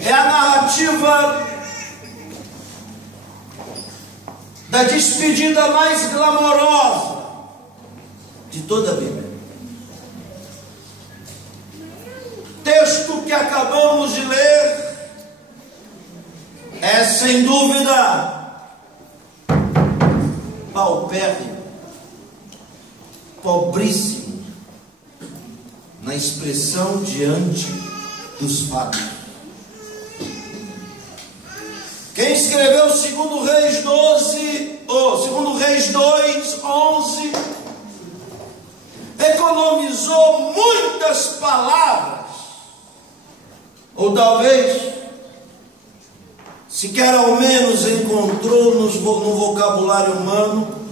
é a narrativa da despedida mais glamourosa de toda a Bíblia. Texto que acabamos de ler é, sem dúvida, paupérrimo, pobríssimo na expressão diante dos fatos. Quem escreveu 2 Reis 12, ou 2 Reis 2, 11, economizou muitas palavras, ou talvez sequer ao menos encontrou no vocabulário humano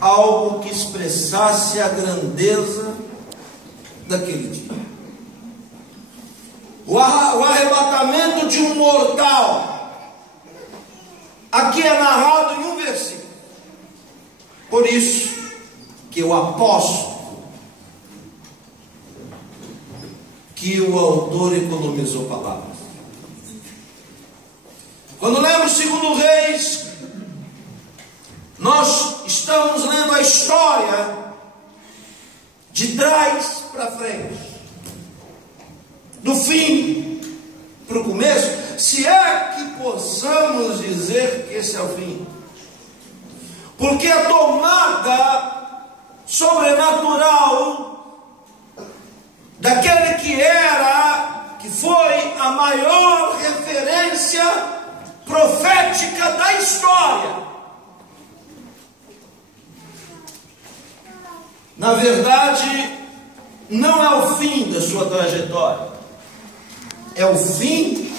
algo que expressasse a grandeza daquele dia. O arrebatamento de um mortal aqui é narrado em um versículo. Por isso que o apóstolo, que o autor economizou palavras. Quando lemos 2 Reis, nós estamos lendo a história de trás para frente, do fim para o começo, se é que possamos dizer que esse é o fim. Porque a tomada sobrenatural daquele que foi a maior referência profética da história, na verdade, não é o fim da sua trajetória, é o fim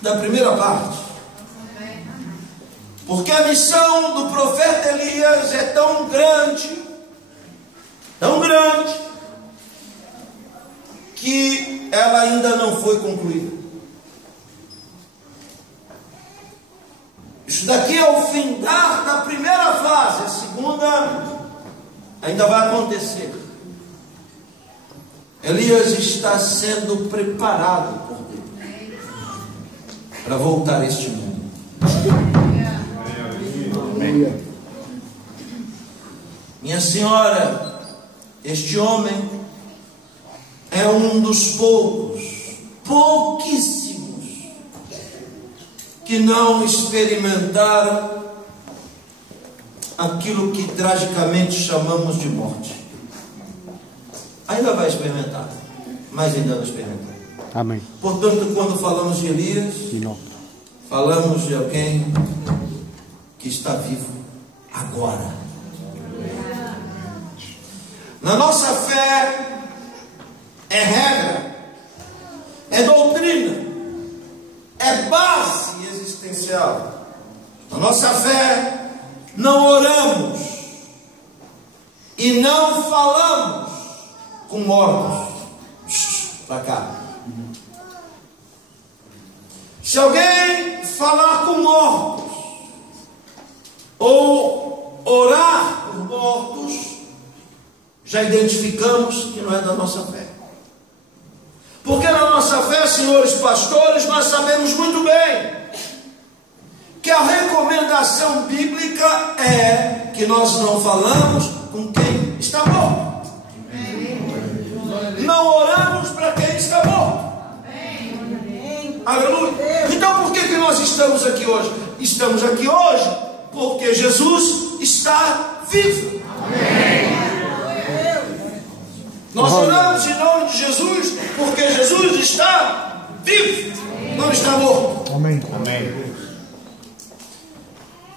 da primeira parte. Porque a missão do profeta Elias é tão grande, que ela ainda não foi concluída. Isso daqui é o findar da primeira fase, a segunda ainda vai acontecer. Elias está sendo preparado por Deus para voltar a este mundo. Amém. Minha senhora, este homem é um dos pouquíssimos que não experimentaram aquilo que tragicamente chamamos de morte. Ainda vai experimentar, mas ainda não experimentou. Amém. Portanto, quando falamos de Elias, falamos de alguém que está vivo agora. Na nossa fé é regra, é doutrina, é base existencial. Na nossa fé não oramos e não falamos com mortos. Para cá. Se alguém falar com mortos ou orar por mortos, já identificamos que não é da nossa fé. Porque na nossa fé, senhores pastores, nós sabemos muito bem que a recomendação bíblica é que nós não falamos com quem está morto. Não oramos para quem está morto. Aleluia. Então por que nós estamos aqui hoje? Estamos aqui hoje porque Jesus está vivo. Amém. Nós oramos em nome de Jesus porque Jesus está vivo, não está morto. Amém. Amém.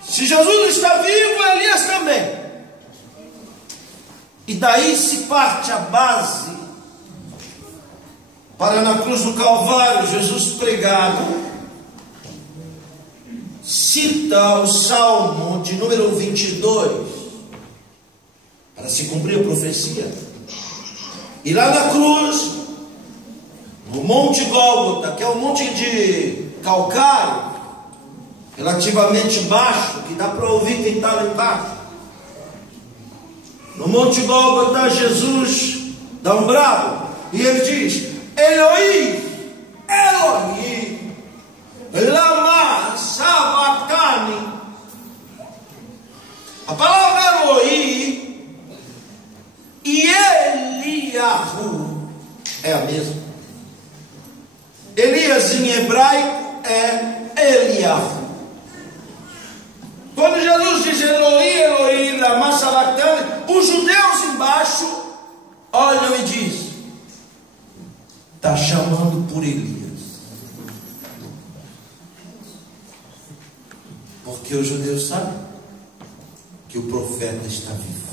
Se Jesus está vivo, Elias também. E daí se parte a base para na cruz do Calvário, Jesus pregado, cita o Salmo de número 22, para se cumprir a profecia. E lá na cruz, no Monte Gólgota, que é um monte de calcário, relativamente baixo, que dá para ouvir quem está lá embaixo. No Monte Gólgota, Jesus dá um brado, e ele diz: Eloi, é a mesma. Elias em hebraico é Eliahu. Quando Jesus diz Eloi, Eloi, lama sabachthani, os judeus embaixo olham e dizem: está chamando por Elias. Porque os judeus sabem que o profeta está vivo.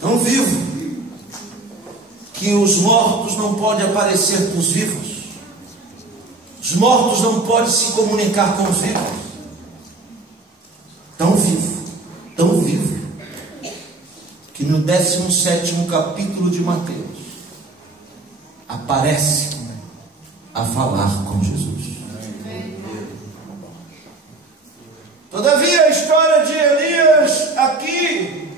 Tão vivo que os mortos não podem aparecer para os vivos. Os mortos não podem se comunicar com os vivos. Tão vivo, que no 17º capítulo de Mateus aparece a falar com Jesus. Todavia a história de Elias aqui,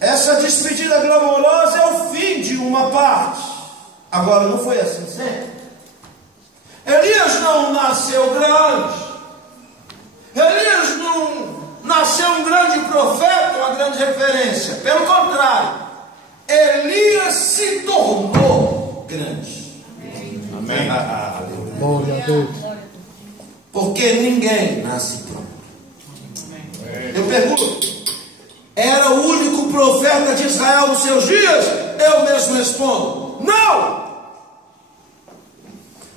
essa despedida glamourosa é o fim de uma parte. Agora não foi assim sempre. Elias não nasceu grande. Elias não nasceu um grande profeta, uma grande referência. Pelo contrário, Elias se tornou grande. Amém. Glória a Deus. Porque ninguém nasce pronto. Eu pergunto: era o único profeta de Israel nos seus dias? Eu mesmo respondo: não!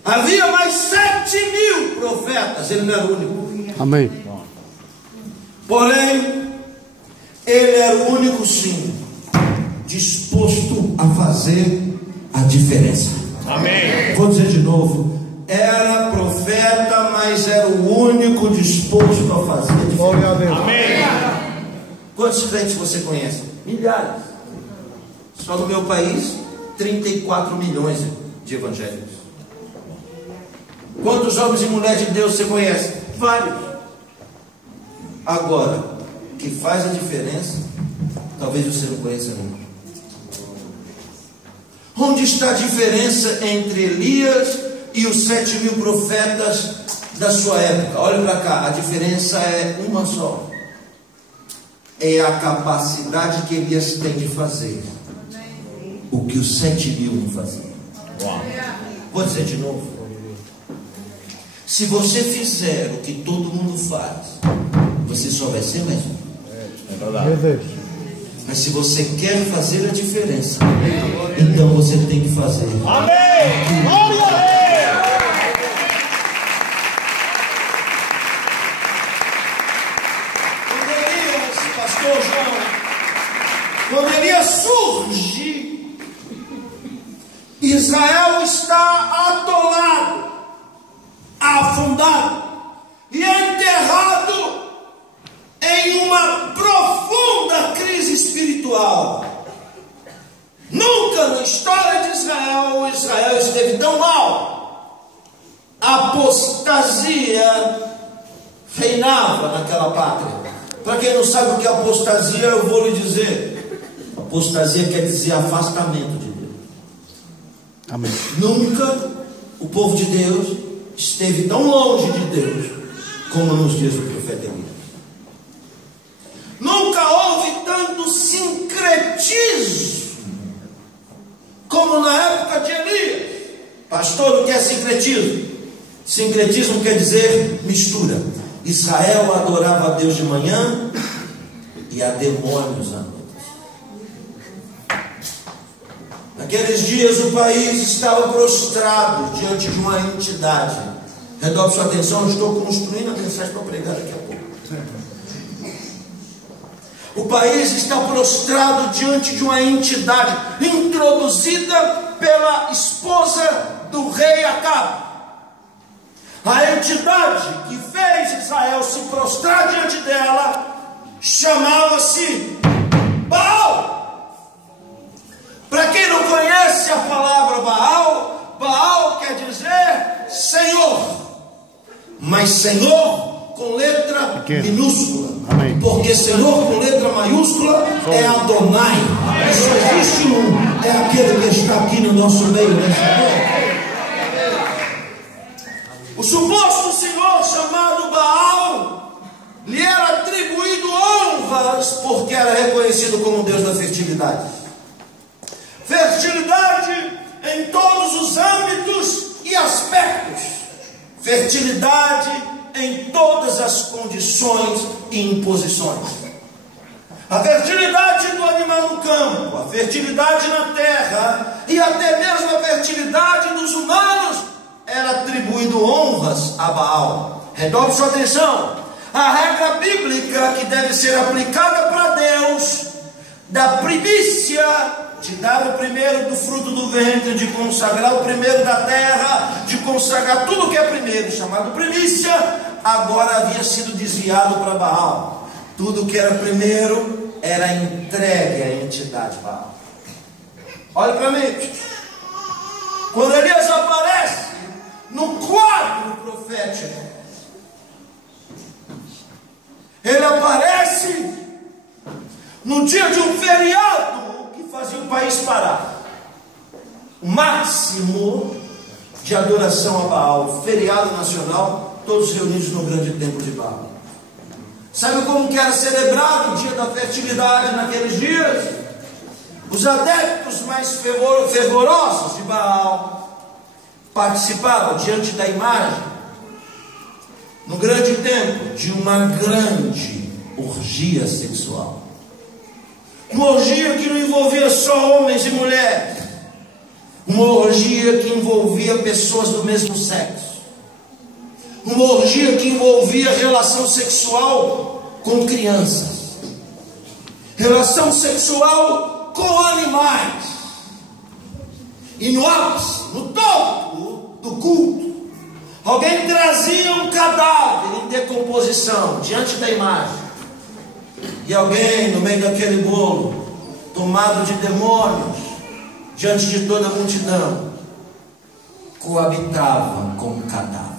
Havia mais 7.000 profetas, ele não era o único. Amém. Porém, ele era o único, sim, disposto a fazer a diferença. Amém. Vou dizer de novo: era profeta, mas era o único disposto a fazer a diferença. Glória a Deus. Amém. Quantos crentes você conhece? Milhares. Só no meu país, 34 milhões de evangélicos. Quantos homens e mulheres de Deus você conhece? Vários. Agora, que faz a diferença, talvez você não conheça nenhum. Onde está a diferença entre Elias e os 7.000 profetas da sua época? Olha para cá, a diferença é uma só. É a capacidade que Elias tem de fazer o que os 7.000 não faziam. Vou dizer de novo: se você fizer o que todo mundo faz, você só vai ser mais um. É verdade. Meu Deus. Mas se você quer fazer a diferença, então você tem que fazer. Amém. Glória a Deus. Quando Elias, pastor João, quando Elias surge, Israel está atolado, afundado e enterrado em uma profunda crise espiritual. Nunca na história de Israel esteve tão mal. A apostasia reinava naquela pátria. Para quem não sabe o que é apostasia, eu vou lhe dizer: apostasia quer dizer afastamento de Deus. Amém. Nunca o povo de Deus esteve tão longe de Deus como nos dias do profeta Elias. Nunca houve tanto sincretismo como na época de Elias. Pastor, o que é sincretismo? Sincretismo quer dizer mistura. Israel adorava a Deus de manhã e a demônios à noite. Naqueles dias o país estava prostrado diante de uma entidade. Redobre sua atenção, eu estou construindo a mensagem para pregar daqui a pouco. O país está prostrado diante de uma entidade introduzida pela esposa do rei Acabe. A entidade que fez Israel se prostrar diante dela chamava-se Baal. Para quem não conhece a palavra Baal, Baal quer dizer Senhor, mas Senhor com letra minúscula. Amém. Porque Senhor com letra maiúscula é Adonai. Só existe um, é aquele que está aqui no nosso meio nessa noite. O suposto senhor chamado Baal lhe era atribuído honras porque era reconhecido como Deus da fertilidade. Fertilidade em todos os âmbitos e aspectos. Fertilidade em todas as condições e imposições. A fertilidade do animal no campo, a fertilidade na terra e até mesmo a fertilidade dos humanos era atribuído honras a Baal. Redobre sua atenção. A regra bíblica que deve ser aplicada para Deus, da primícia, de dar o primeiro do fruto do ventre, de consagrar o primeiro da terra, de consagrar tudo que é primeiro, chamado primícia, agora havia sido desviado para Baal. Tudo que era primeiro era entregue à entidade Baal. Olha para mim. Quando Elias aparece no quadro profético, ele aparece no dia de um feriado que fazia o país parar. O máximo de adoração a Baal, feriado nacional, todos reunidos no grande templo de Baal. Sabe como que era celebrado o dia da fertilidade naqueles dias? Os adeptos mais fervorosos de Baal participavam diante da imagem, no grande templo, de uma grande orgia sexual. Uma orgia que não envolvia só homens e mulheres. Uma orgia que envolvia pessoas do mesmo sexo. Uma orgia que envolvia relação sexual com crianças, relação sexual com animais. E no ápice, no topo do culto, alguém trazia um cadáver em decomposição diante da imagem. E alguém no meio daquele bolo, tomado de demônios, diante de toda a multidão, coabitava com o cadáver.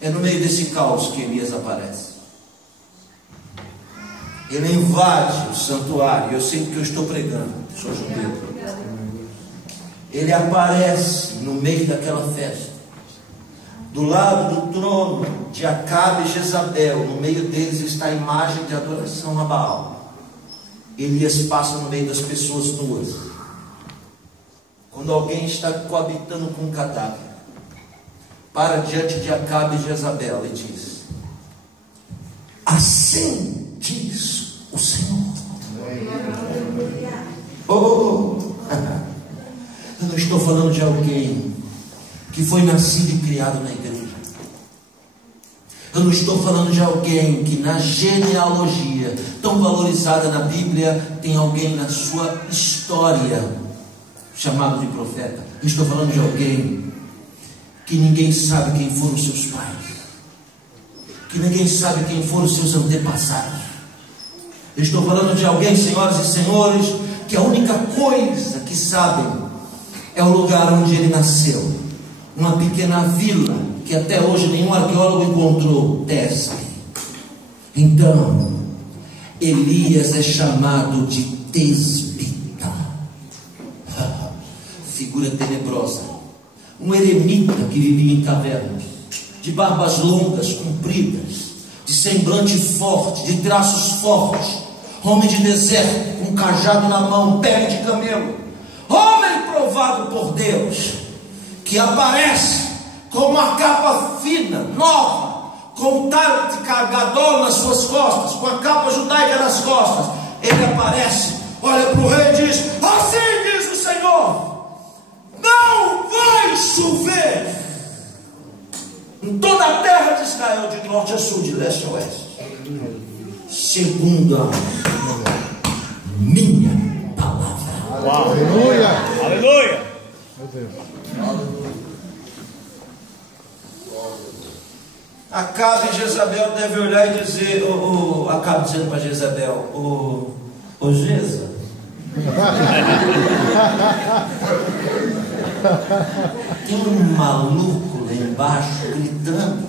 É no meio desse caos que Elias aparece. Ele invade o santuário. Eu sei porque eu estou pregando, sou judeu. Ele aparece no meio daquela festa. Do lado do trono de Acabe e Jezabel, no meio deles está a imagem de adoração a Baal. Elias passa no meio das pessoas nuas. Quando alguém está coabitando com um cadáver, para diante de Acabe e Jezabel e diz: assim diz o Senhor. Eu não estou falando de alguém que foi nascido e criado na igreja. Eu não estou falando de alguém que na genealogia tão valorizada na Bíblia tem alguém na sua história chamado de profeta. Eu estou falando de alguém que ninguém sabe quem foram seus pais, que ninguém sabe quem foram seus antepassados. Eu estou falando de alguém, senhoras e senhores, que a única coisa que sabem é o lugar onde ele nasceu. Uma pequena vila que até hoje nenhum arqueólogo encontrou, Tesbe. Então, Elias é chamado de Tesbita, figura tenebrosa. Um eremita que vivia em cavernas, de barbas longas, compridas, de semblante forte, de traços fortes, homem de deserto, com um cajado na mão, pele de camelo, homem provado por Deus, que aparece com uma capa fina, nova, com um talite cargador nas suas costas, com a capa judaica nas costas. Ele aparece, olha para o rei e diz: assim diz o Senhor, não vai chover em toda a terra de Israel, de norte a sul, de leste a oeste, segundo a minha palavra. Uau. Aleluia. Aleluia. Meu Deus. Acabe e Jezabel devem olhar e dizer, Acabe dizendo para Jezabel, ô Jeza, tem um maluco lá embaixo gritando,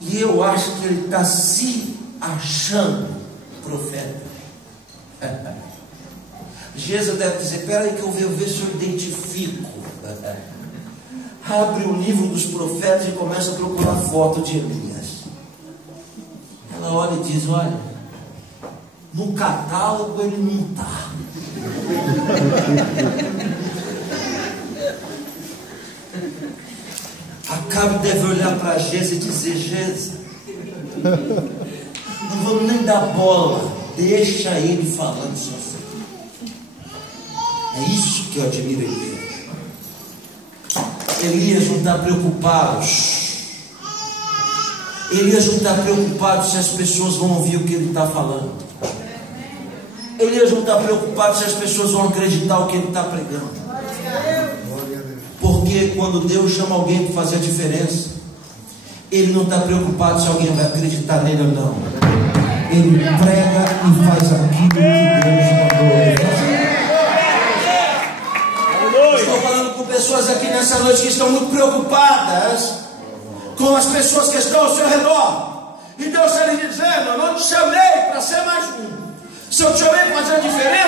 e eu acho que ele está se achando profeta. Jeza deve dizer: peraí que eu vou ver se eu identifico. Abre o livro dos profetas e começa a procurar foto de Elias. Ela olha e diz: olha, No catálogo ele não está. Acabe deve olhar para Gesa e dizer: Gesa, não vamos nem dar bola, deixa ele falando sozinho. É isso que eu admiro em Deus. Elias não está preocupado. Elias não está preocupado se as pessoas vão ouvir o que ele está falando. Elias não está preocupado se as pessoas vão acreditar o que ele está pregando. Porque quando Deus chama alguém para fazer a diferença, Ele não está preocupado se alguém vai acreditar nele ou não. Ele prega e faz aquilo que Deus mandou ele fazer. Estou falando com pessoas aqui nessa noite que estão muito preocupadas com as pessoas que estão ao seu redor. E Deus está lhe dizendo: eu não te chamei para ser mais um. Se eu te chamei para fazer a diferença,